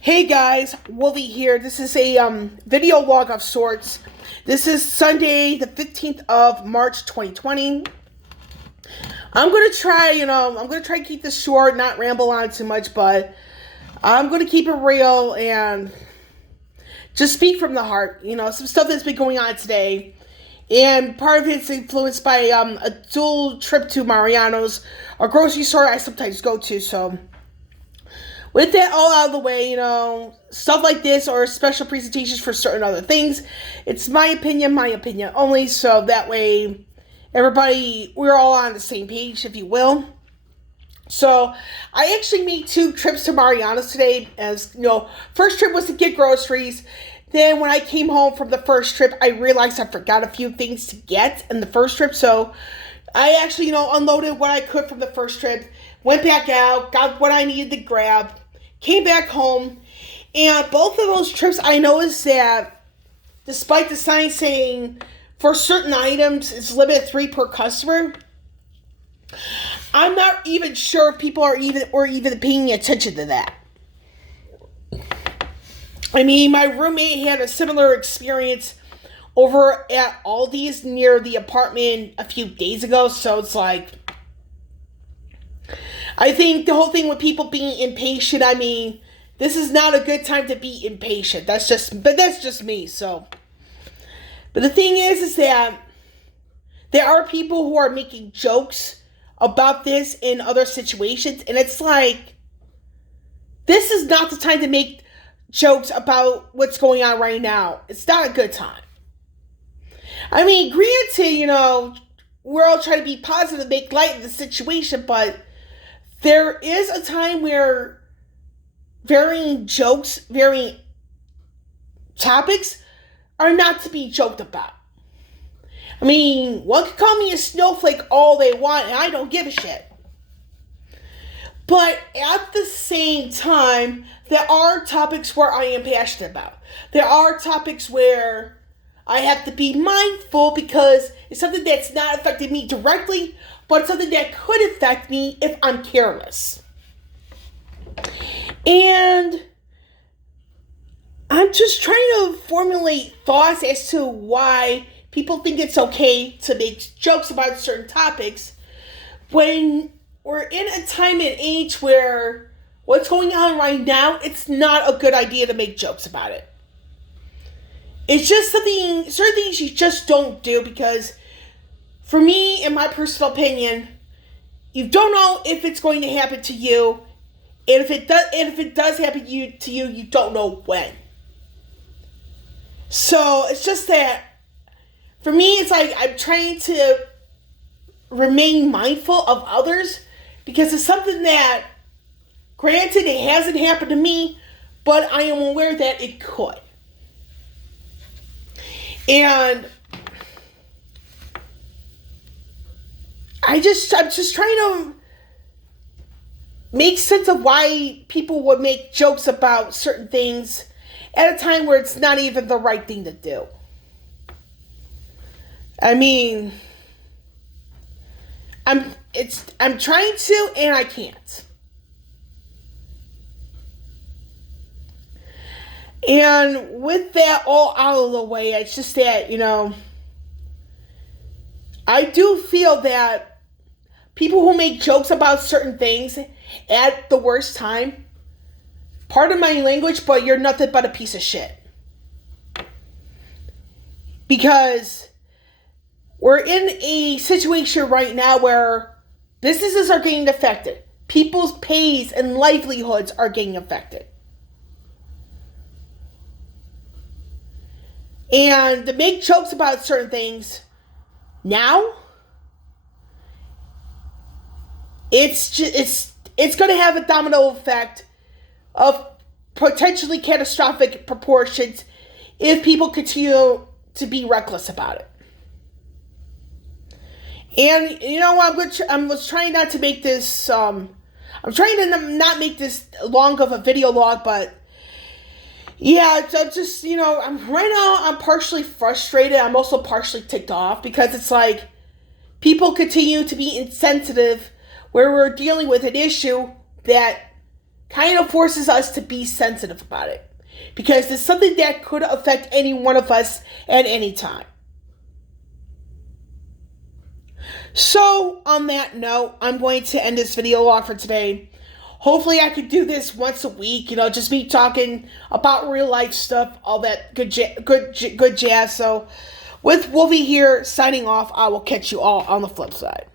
Hey guys, Wolvie here. This is a video log of sorts. This is Sunday, the 15th of March, 2020. I'm going to try to keep this short, not ramble on too much, but I'm going to keep it real and just speak from the heart. Some stuff that's been going on today. And part of it's influenced by a dual trip to Mariano's, a grocery store I sometimes go to, so with that all out of the way, stuff like this or special presentations for certain other things, it's my opinion only, so that way we're all on the same page, if you will. So, I actually made 2 trips to Mariano's today, first trip was to get groceries. Then when I came home from the first trip, I realized I forgot a few things to get in the first trip, so I actually, unloaded what I could from the first trip, went back out, got what I needed to grab, came back home, and both of those trips I noticed that despite the sign saying for certain items it's limited 3 per customer, I'm not even sure if people are even paying attention to that. I mean, my roommate had a similar experience over at Aldi's near the apartment a few days ago, so it's like, I think the whole thing with people being impatient, I mean, this is not a good time to be impatient. That's just me, so. But the thing is that there are people who are making jokes about this in other situations, and it's like, this is not the time to make jokes about what's going on right now. It's not a good time. I mean, granted, we're all trying to be positive, make light of the situation, but there is a time where varying jokes, varying topics are not to be joked about. I mean, one can call me a snowflake all they want, and I don't give a shit. But at the same time, there are topics where I am passionate about. There are topics where I have to be mindful because it's something that's not affecting me directly, but it's something that could affect me if I'm careless. And I'm just trying to formulate thoughts as to why people think it's okay to make jokes about certain topics when we're in a time and age where what's going on right now, it's not a good idea to make jokes about it. It's just certain things you just don't do because, for me, in my personal opinion, you don't know if it's going to happen to you, and if it does happen to you, you don't know when. So it's just that, for me, it's like I'm trying to remain mindful of others because it's something that, granted, it hasn't happened to me, but I am aware that it could. And I'm just trying to make sense of why people would make jokes about certain things at a time where it's not even the right thing to do. I mean, I'm trying to, and I can't. And with that all out of the way, it's just that, I do feel that people who make jokes about certain things at the worst time, pardon my language, but you're nothing but a piece of shit. Because we're in a situation right now where businesses are getting affected. People's pays and livelihoods are getting affected. And to make jokes about certain things now, it's going to have a domino effect of potentially catastrophic proportions if people continue to be reckless about it. And I was trying not to make this. I'm trying to not make this long of a video log, but yeah, just right now I'm partially frustrated. I'm also partially ticked off because it's like people continue to be insensitive where we're dealing with an issue that kind of forces us to be sensitive about it. Because it's something that could affect any one of us at any time. So, on that note, I'm going to end this video log for today. Hopefully I could do this once a week, just me talking about real life stuff, all that good jazz. So, with Wolvie here signing off, I will catch you all on the flip side.